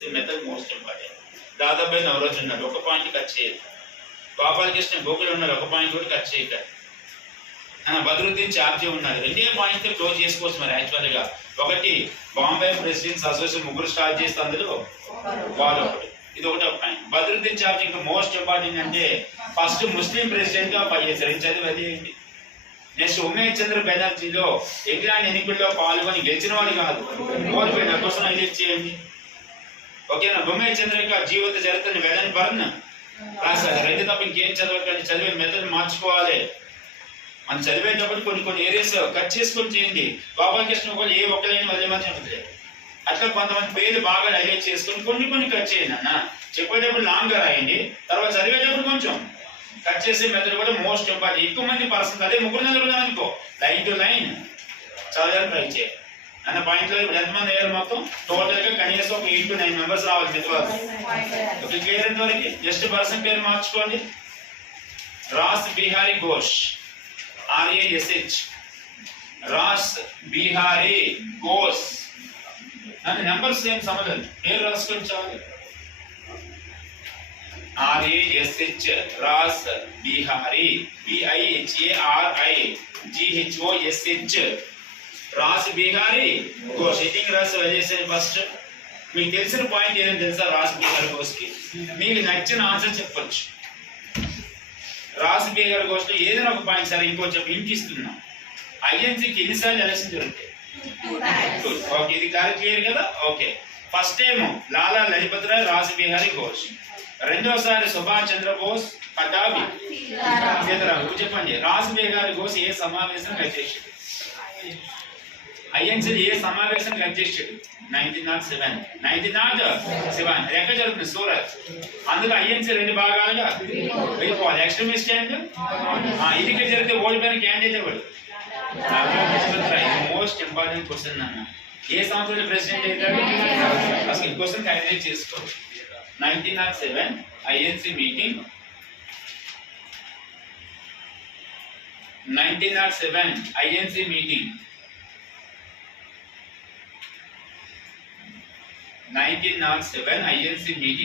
Method most important. దాదాపు నవరోజు ఉన్నాడు, ఒక పాయింట్ కట్ చేయదు. గోపాలకృష్ణ గోకులు ఉన్నారు, ఒక పాయింట్ కూడా కట్ చేయగలరు. బద్రుద్దీన్ చార్జీ ఉన్నారు, రెండే పాయింట్స్ క్లోజ్ చేసుకోవచ్చు. మరి యాక్చువల్గా ఒకటి బాంబే ప్రెసిడెంట్స్ అసోసియేషన్ ముగ్గురు స్టార్ట్ చేస్తే అందులో వాళ్ళు ఒకటి, ఇది ఒకటి ఒక పాయింట్. బద్రుద్దీన్ చార్జీ ఇంకా మోస్ట్ ఇంపార్టెంట్ అంటే ఫస్ట్ ముస్లిం ప్రెసిడెంట్ గా పనిచేశారు, ఇది చదివి అది ఏంటి. నెక్స్ట్ ఉమేష్ చంద్ర బెనర్జీలో ఇంగ్లాండ్ ఎన్నికల్లో పాల్గొని గెలిచిన వాడు కాదు, ఓడిపోయిన కోసం ఎలెక్ట్ చేయండి. ఓకేనా. ఉమేష్ చంద్ర యొక్క జీవిత చరిత్రని వెడన్ బర్న్ రాశారు. రెండు తప్ప ఇంకేం చదవకండి, చదివే మెథడ్ మార్చుకోవాలి. మనం చదివేటప్పుడు కొన్ని ఏరియాస్ కట్ చేసుకొని చేయండి. గోపాలకృష్ణ ఒకళ్ళు ఏ ఒక్కలైనా మధ్య మధ్య ఉంటుంది. అట్లా కొంతమంది పేర్లు బాగా హైలైట్ చేసుకొని కొన్ని కట్ చేయండి అన్న. చెప్పేటప్పుడు లాంగ్ గా రాయండి, తర్వాత చదివేటప్పుడు కొంచెం కట్ చేసే మెథడ్ కూడా మోస్ట్ ఇంపార్టెంట్. ఎక్కువ మంది పర్సన్ అదే ముగ్గురు నలుగురు అనుకో, లైన్ టు లైన్ చదవడానికి ట్రై చేయాలి అన్న పాయింట్ లో. ఇప్పుడు ఎంతమంది అయ్యారు మొత్తం టోటల్ గా కనీసం ఒక 8 to 9 మెంబర్స్ రావాలి మిత్రులు. ఒక క్లియర్ ఎంత వరకు జస్ట్ పర్సన్ పేరు మార్చుకోండి. రాస్ బిహారీ ఘోష్, RASH, రాస్ బిహారీ ఘోష్. దాని నెంబర్స్ ఏం సంబంధం, పేరు రాసుకొని చాలు. RASH Rash Bihari, BIHARIGHOSH Rash Bihari Ghosh. Heading రాసి వదిలేసేది ఫస్ట్. మీకు తెలిసిన పాయింట్ ఏదైనా తెలుసా రాస్ బిహారీ ఘోష్కి? మీకు నచ్చిన ఆన్సర్ చెప్పొచ్చు. రాస్ బిహారీ ఘోష్లో ఏదైనా ఒక పాయింట్ సరే ఇంకో చెప్పి ఇంకిస్తున్నాం. ఐఎన్సీకి ఎన్నిసార్లు ఎలక్షన్ జరుగుతాయి? ఓకే, ఇది క్లియర్ కదా. ఓకే, ఫస్ట్ టైం లాలా లజపత్ రాయ్, రాస్ బిహారీ ఘోష్. రెండోసారి సుభాష్ చంద్రబోస్, పటాభి సీతారాం. చెప్పండి, రాస్ బిహారీ ఘోష్ ఏ సమావేశం అధ్యక్షుడు? ఐఎన్సీ ఏ సమావేశం అధ్యక్షుడు? 1907. 1907 ఎక్కడ జరుగుతుంది? సూరత్. అందులో ఐఎన్సీ 2 భాగాలుగా వెళ్ళిపోవాలి. ఎక్స్ట్రీమిస్ట్ అండ్ ఇది జరిగితే ఓడిపోయిన క్యాండిడేట్ ఎవరు? మోస్ట్ ఇంపార్టెంట్ క్వశ్చన్ అన్న. ఏ సంవత్సరంలో ప్రెసిడెంట్ అవుతాడు? అసలు ఈ క్వశ్చన్ హైలైట్ చేసుకో. 1907 INC meeting. 1907 INC meeting. 1907 INC meeting.